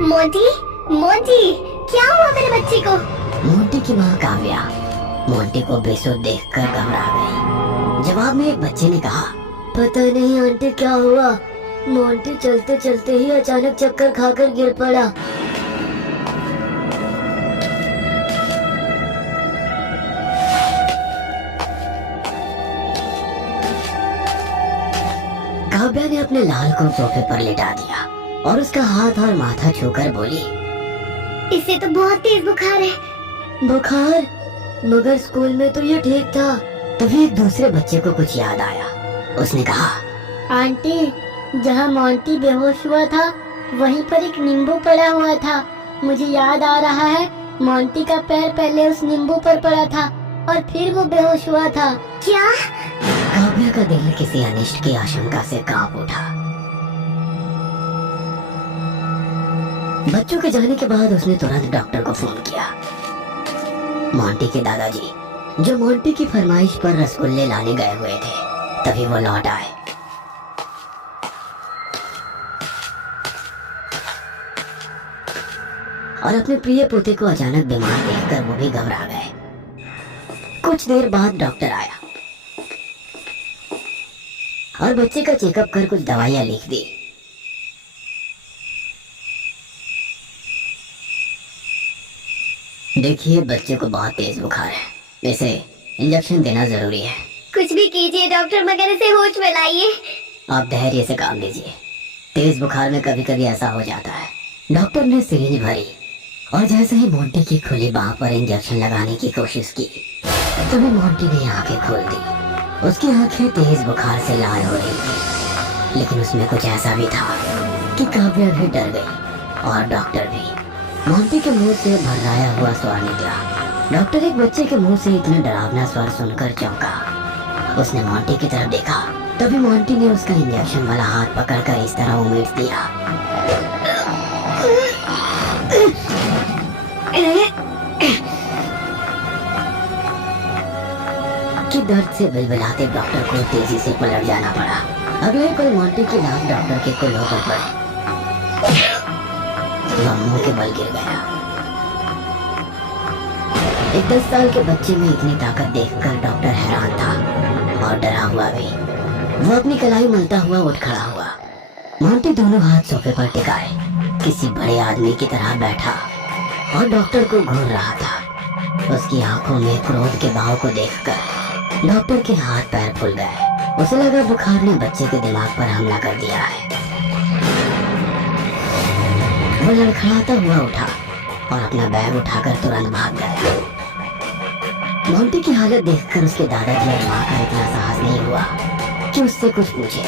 Monty, Monty, क्या हुआ मेरे बच्चे को? मोंटी की माँ काव्या मोंटी को बेसुध देखकर घबरा गई। जवाब में एक बच्चे ने कहा, पता नहीं आंटी क्या हुआ, मोंटी चलते चलते ही अचानक चक्कर खाकर गिर पड़ा। काव्या ने अपने लाल को सोफे पर लिटा दिया और उसका हाथ और माथा छूकर बोली, इसे तो बहुत तेज बुखार है। बुखार? मगर स्कूल में तो ये ठीक था। तभी एक दूसरे बच्चे को कुछ याद आया। उसने कहा, आंटी, जहाँ मोंटी बेहोश हुआ था वहीं पर एक नींबू पड़ा हुआ था। मुझे याद आ रहा है, मोंटी का पैर पहले उस नींबू पर पड़ा था और फिर वो बेहोश हुआ था। क्या? काव्या का दिल किसी अनिष्ट की आशंका से कांप उठा। बच्चों के जाने के बाद उसने तुरंत डॉक्टर को फोन किया। मोंटी के दादाजी, जो मोंटी की फरमाइश पर रसगुल्ले लाने गए हुए थे, तभी वो लौट आए। और अपने प्रिय पोते को अचानक बीमार देखकर वो भी घबरा गए। कुछ देर बाद डॉक्टर आया और बच्चे का चेकअप कर कुछ दवाइयां लिख दी। देखिए, बच्चे को बहुत तेज बुखार है, इसे इंजेक्शन देना जरूरी है। कुछ भी कीजिए डॉक्टर, मगर इसे होश में लाइए। आप धैर्य से काम लीजिए, तेज बुखार में कभी कभी ऐसा हो जाता है। डॉक्टर ने सिरिंज भरी और जैसे ही मोंटी की खुली बाह पर इंजेक्शन लगाने की कोशिश की, तभी मोंटी ने आंखें खोल दी। उसकी आंखें तेज बुखार से लाल हो रही थी, लेकिन उसमें कुछ ऐसा भी था कि काव्या भी डर गई और डॉक्टर भी। मोंटी के मुंह से भर्राया हुआ स्वर निकला। डॉक्टर एक बच्चे के मुंह से इतना डरावना स्वर सुनकर चौंका। उसने मोंटी की तरफ देखा, तभी मोंटी ने उसका इंजेक्शन वाला हाथ पकड़कर इस तरह उमेट दिया कि दर्द से बिलबिलाते डॉक्टर को तेजी से पलट जाना पड़ा। अगले पल मोंटी की लात डॉक्टर के कुल्हों पर पड़ी। वह मुंह के बल गिर गया। एक 10 साल के बच्चे में इतनी ताकत देखकर डॉक्टर हैरान था और डरा हुआ भी। वो अपनी कलाई मलता हुआ उठ खड़ा हुआ। मोंटी दोनों हाथ सोफे पर टिकाए किसी बड़े आदमी की तरह बैठा और डॉक्टर को घूर रहा था। उसकी आंखों में क्रोध के भाव को देखकर डॉक्टर के हाथ पैर फूल गए। उसे लगा बुखार ने बच्चे के दिमाग पर हमला कर दिया है। वो लड़खड़ाता हुआ उठा और अपना बैग उठाकर तुरंत भाग गया। मोंटी की हालत देखकर उसके दादाजी और माँ का इतना साहस नहीं हुआ कि उससे कुछ पूछे।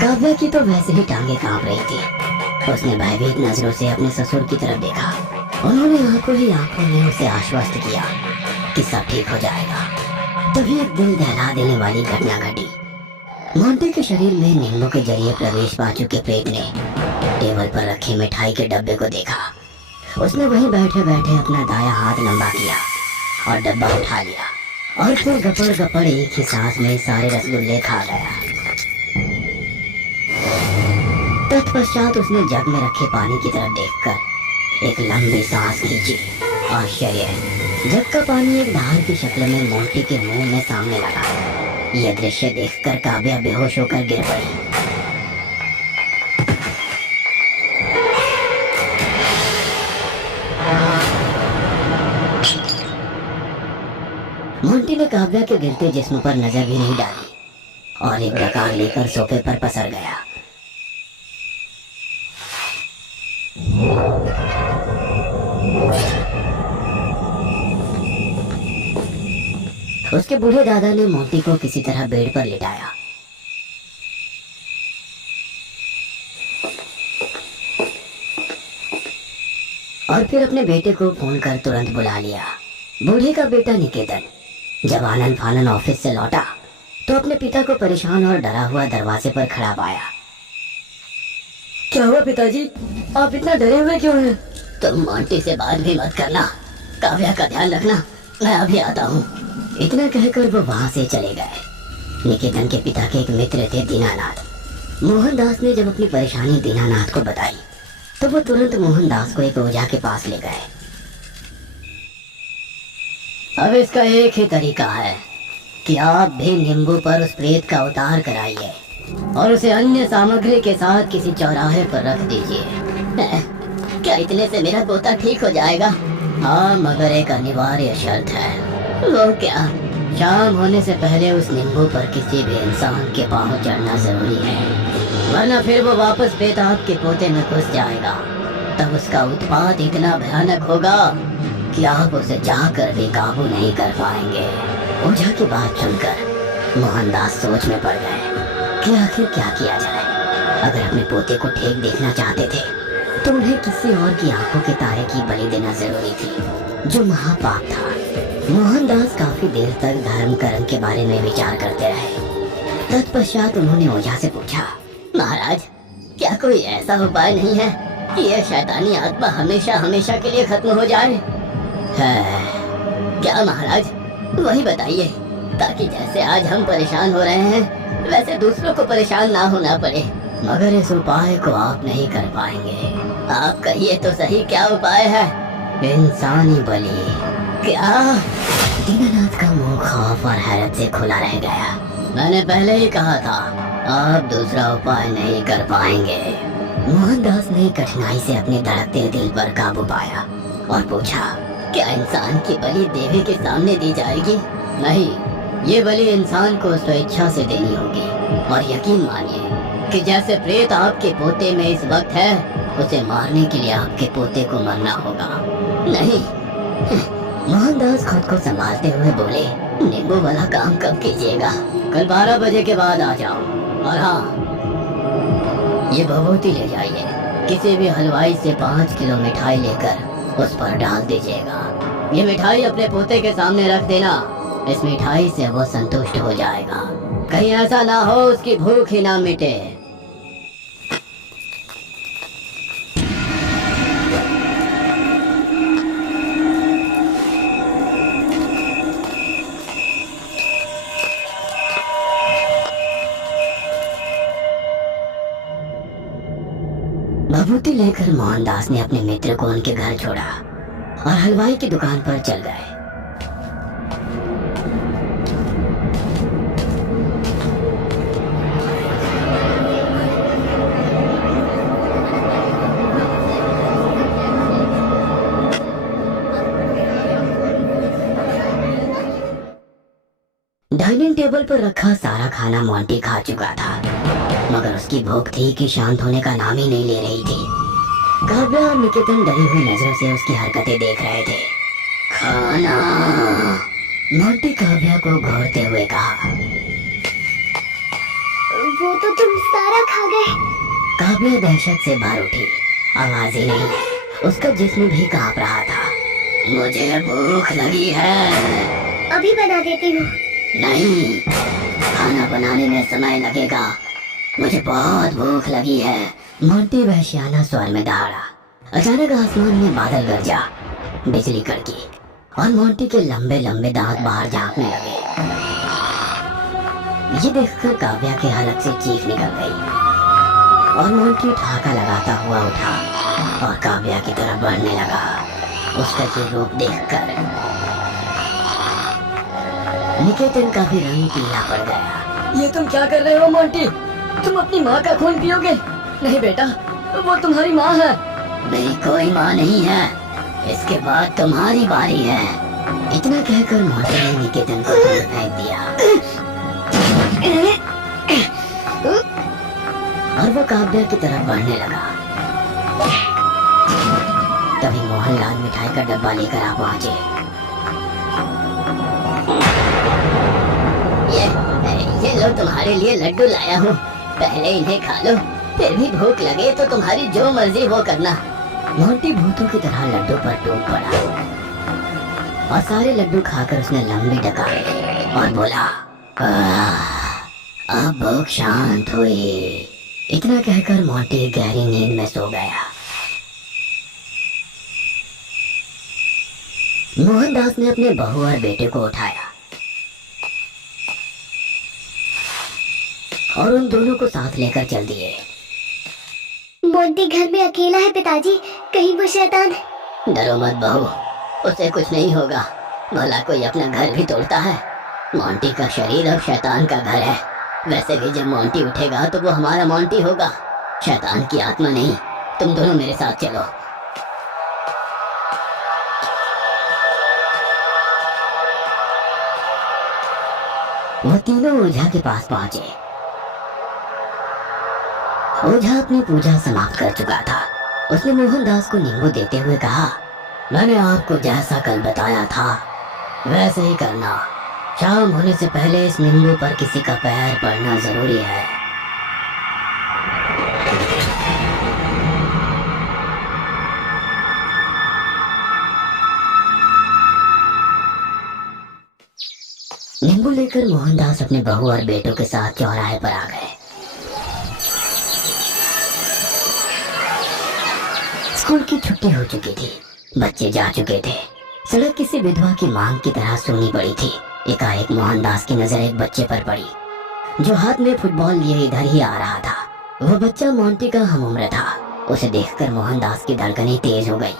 काव्या की तो वैसे ही टांगे कांप रही थी। उसने भयभीत नजरों से अपने ससुर की तरफ देखा। उन्होंने आंखों ही आंखों में उसे आश्वस्त किया कि सब ठीक हो जाएगा। तभी एक दिल दहला देने वाली घटना घटी। मोंटी के शरीर में नींबू के जरिए प्रवेश पा चुके प्रेत ने टेबल पर रखे मिठाई के डब्बे को देखा। उसने वहीं बैठे बैठे अपना दायां हाथ लंबा किया और डब्बा उठा लिया और फिर गपड़ गपड़ एक ही सांस में सारे रसगुल्ले खा गया। तत्पश्चात उसने जग में रखे पानी की तरफ देखकर एक लंबी सांस खींची। आश्चर्य, जग का पानी एक धार की शक्ल में मोंटी के मुंह में सामने लगा। यह दृश्य देखकर काव्या बेहोश होकर गिर पड़ी। मोंटी ने काव्या के गिरते जिस्म पर नजर भी नहीं डाली और एक डकार लेकर सोफे पर पसर गया। उसके बूढ़े दादा ने मोंटी को किसी तरह बेड पर लिटाया। और फिर अपने बेटे को फोन कर तुरंत बुला लिया। बूढ़े का बेटा निकेतन जब आनन फानन ऑफिस से लौटा तो अपने पिता को परेशान और डरा हुआ दरवाजे पर खड़ा पाया। क्या हुआ पिताजी, आप इतना डरे हुए क्यों हैं? तुम मोंटी से बात भी मत करना, काव्या का ध्यान रखना, मैं अभी आता हूँ। इतना कहकर वो वहां से चले गए। निकेतन के पिता के एक मित्र थे दीनानाथ। मोहनदास ने जब अपनी परेशानी दीनानाथ को बताई तो वो तुरंत मोहनदास को एक ओझा के पास ले गए। अब इसका एक ही तरीका है कि आप भी नींबू पर उस प्रेत का उतार कराइए और उसे अन्य सामग्री के साथ किसी चौराहे पर रख दीजिए। क्या इतने से मेरा पोता ठीक हो जाएगा? हाँ, मगर एक अनिवार्य शर्त है। वो क्या? शाम होने से पहले उस नींबू पर किसी भी इंसान के पांव चढ़ना जरूरी है, वरना फिर वो वापस बेताब के पोते में घुस जाएगा। तब उसका उत्पात इतना भयानक होगा कि आप उसे चाहकर भी काबू नहीं कर पाएंगे। ओझा की बात सुनकर मोहनदास सोच में पड़ गए कि आखिर क्या किया जाए। अगर अपने पोते को ठीक देखना चाहते थे तो उन्हें किसी और की आंखों के तारे की बलि देना जरूरी थी, जो महापाप था। मोहनदास काफी देर तक धर्म कर्म के बारे में विचार करते रहे। तत्पश्चात उन्होंने ओझा से पूछा, महाराज, क्या कोई ऐसा उपाय नहीं है कि यह शैतानी आत्मा हमेशा हमेशा के लिए खत्म हो जाए? है क्या महाराज? वही बताइए, ताकि जैसे आज हम परेशान हो रहे हैं वैसे दूसरों को परेशान ना होना पड़े। मगर इस उपाय को आप नहीं कर पाएंगे। आप कहिए तो सही, क्या उपाय है? इंसानी बलि। क्या? दीनानाथ का मुंह खौफ और हैरत से खुला रह गया। मैंने पहले ही कहा था, आप दूसरा उपाय नहीं कर पाएंगे। मोहनदास ने कठिनाई से अपने धड़कते दिल पर काबू पाया और पूछा, क्या इंसान की बलि देवी के सामने दी जाएगी? नहीं, ये बलि इंसान को स्वेच्छा से देनी होगी। और यकीन मानिए कि जैसे प्रेत आपके पोते में इस वक्त है, उसे मारने के लिए आपके पोते को मरना होगा। नहीं। मोहनदास खुद को संभालते हुए बोले, नींबू वाला काम कब कीजिएगा? कल 12 बजे के बाद आ जाओ। और हाँ, ये भभूति ले जाइए। किसी भी हलवाई से 5 किलो मिठाई लेकर उस पर डाल दीजिएगा। ये मिठाई अपने पोते के सामने रख देना। इस मिठाई से वो संतुष्ट हो जाएगा। कहीं ऐसा ना हो उसकी भूख ही ना मिटे। भभूति लेकर मोहनदास ने अपने मित्र को उनके घर छोड़ा और हलवाई की दुकान पर चल गए। डाइनिंग टेबल पर रखा सारा खाना मोंटी खा चुका था, मगर उसकी भूख थी कि शांत होने का नाम ही नहीं ले रही थी। काव्या और निकेतन डरी हुई नजरों से उसकी हरकतें देख रहे थे। खाना, मोंटी काव्या को घूरते हुए कहा। वो तो तुम सारा खा गए। काव्या दहशत से भर उठी। आवाज ही नहीं, उसका जिस्म भी कांप रहा था। मुझे भूख लगी है। अभी बना देती हूँ। नहीं, खाना बनाने में समय लगेगा। मुझे बहुत भूख लगी है। मोंटी वहशियाना स्वर में दहाड़ा। अचानक आसमान में बादल गरजा, बिजली कड़की और मोंटी के लंबे लंबे दांत बाहर झांकने लगे। ये देखकर काव्या के हलक से चीख निकल गई और मोंटी ठहाका लगाता हुआ उठा और काव्या की तरफ बढ़ने लगा। उसका ये रूप देखकर निकेतन का भी रंग पीला पड़ गया। ये तुम क्या कर रहे हो मोंटी? तुम अपनी माँ का खून पियोगे? नहीं बेटा, वो तुम्हारी माँ है। मेरी कोई माँ नहीं है। इसके बाद तुम्हारी बारी है। इतना कहकर मोंटी ने निकेतन को दूर फेंक दिया और वो काव्या की तरफ बढ़ने लगा। तभी मोहनलाल मिठाई का डब्बा लेकर आ पहुंचे। ये लो, तुम्हारे लिए लड्डू लाया हूँ। पहले इन्हें खा लो, फिर भी भूख लगे तो तुम्हारी जो मर्जी वो करना। मोंटी भूतों की तरह लड्डू पर टूट पड़ा और सारे लड्डू खाकर उसने लंबी डकार ली और बोला, अब भूख शांत हुई। इतना कहकर मोंटी गहरी नींद में सो गया। मोहनदास ने अपने बहू और बेटे को उठाया और उन दोनों को साथ लेकर चल दिए। मोंटी घर में अकेला है पिताजी, कहीं वो शैतान। डरो मत बहू, उसे कुछ नहीं होगा। भला कोई अपना घर भी तोड़ता है? मोंटी का शरीर अब शैतान का घर है। वैसे भी जब मोंटी उठेगा तो वो हमारा मोंटी होगा, शैतान की आत्मा नहीं। तुम दोनों मेरे साथ चलो। वो तीनों ओझा के पास पहुंचे। ओझा अपनी पूजा समाप्त कर चुका था। उसने मोहनदास को नींबू देते हुए कहा, मैंने आपको जैसा कल बताया था वैसे ही करना। शाम होने से पहले इस नींबू पर किसी का पैर पड़ना जरूरी है। नींबू लेकर मोहनदास अपने बहू और बेटों के साथ चौराहे पर आ गए। स्कूल की छुट्टी हो चुकी थी, बच्चे जा चुके थे। सड़क किसी विधवा की मांग की तरह सूनी पड़ी थी। एकाएक मोहनदास की नजर एक बच्चे पर पड़ी, जो हाथ में फुटबॉल लिए इधर ही आ रहा था। वह बच्चा मोंटी का हमउम्र था। उसे देखकर मोहनदास की धड़कनें तेज हो गई।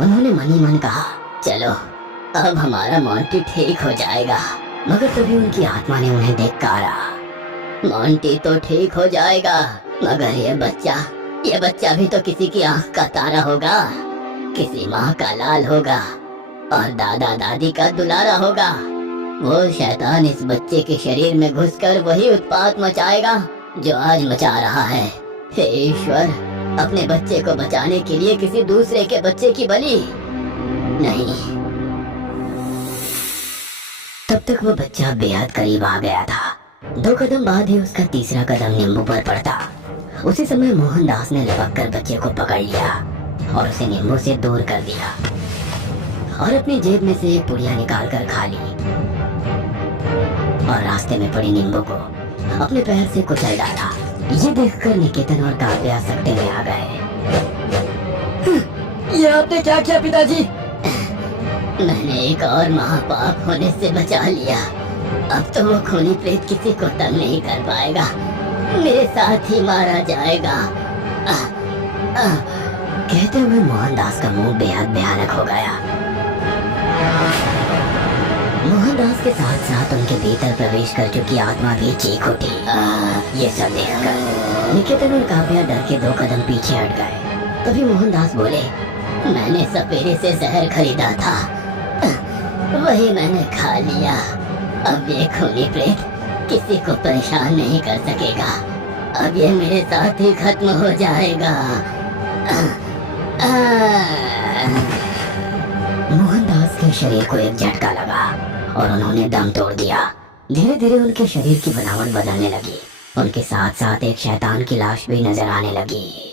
उन्होंने मन ही मन कहा, चलो अब हमारा मोंटी ठीक हो जाएगा। मगर तभी उनकी आत्मा ने उन्हें देख कहा, मोंटी तो ठीक हो जाएगा, मगर ये बच्चा भी तो किसी की आंख का तारा होगा, किसी माँ का लाल होगा और दादा दादी का दुलारा होगा। वो शैतान इस बच्चे के शरीर में घुसकर वही उत्पात मचाएगा जो आज मचा रहा है। हे ईश्वर, अपने बच्चे को बचाने के लिए किसी दूसरे के बच्चे की बलि नहीं। तब तक वो बच्चा बेहद करीब आ गया था। 2 कदम बाद ही उसका तीसरा कदम नींबू पर पड़ता। उसी समय मोहनदास ने लपक कर बच्चे को पकड़ लिया और उसे नींबू से दूर कर दिया और अपनी जेब में से एक पुड़िया निकाल कर खा ली और रास्ते में पड़ी नींबू को अपने पैर से कुचल डाला। ये देखकर निकेतन और काव्या सकते में आ गए। ये आपने क्या किया पिताजी? मैंने एक और महापाप होने से बचा लिया। अब तो वो खूनी प्रेत किसी को तंग नहीं कर पाएगा, मेरे साथ ही मारा जाएगा। कहते हुए मोहनदास का मुंह बेहद भयानक हो गया। मोहनदास के साथ साथ उनके भीतर प्रवेश कर चुकी आत्मा भी चीख उठी। ये सब देखकर निकेतन और काव्या डर के 2 कदम पीछे हट गए। तभी मोहनदास बोले, मैंने सपेरे से जहर खरीदा था, वही मैंने खा लिया। अब ये खूनी प्रेत किसी को परेशान नहीं कर सकेगा। अब ये मेरे साथ ही खत्म हो जाएगा। मोहनदास के शरीर को एक झटका लगा और उन्होंने दम तोड़ दिया। धीरे धीरे उनके शरीर की बनावट बदलने लगी। उनके साथ साथ एक शैतान की लाश भी नजर आने लगी।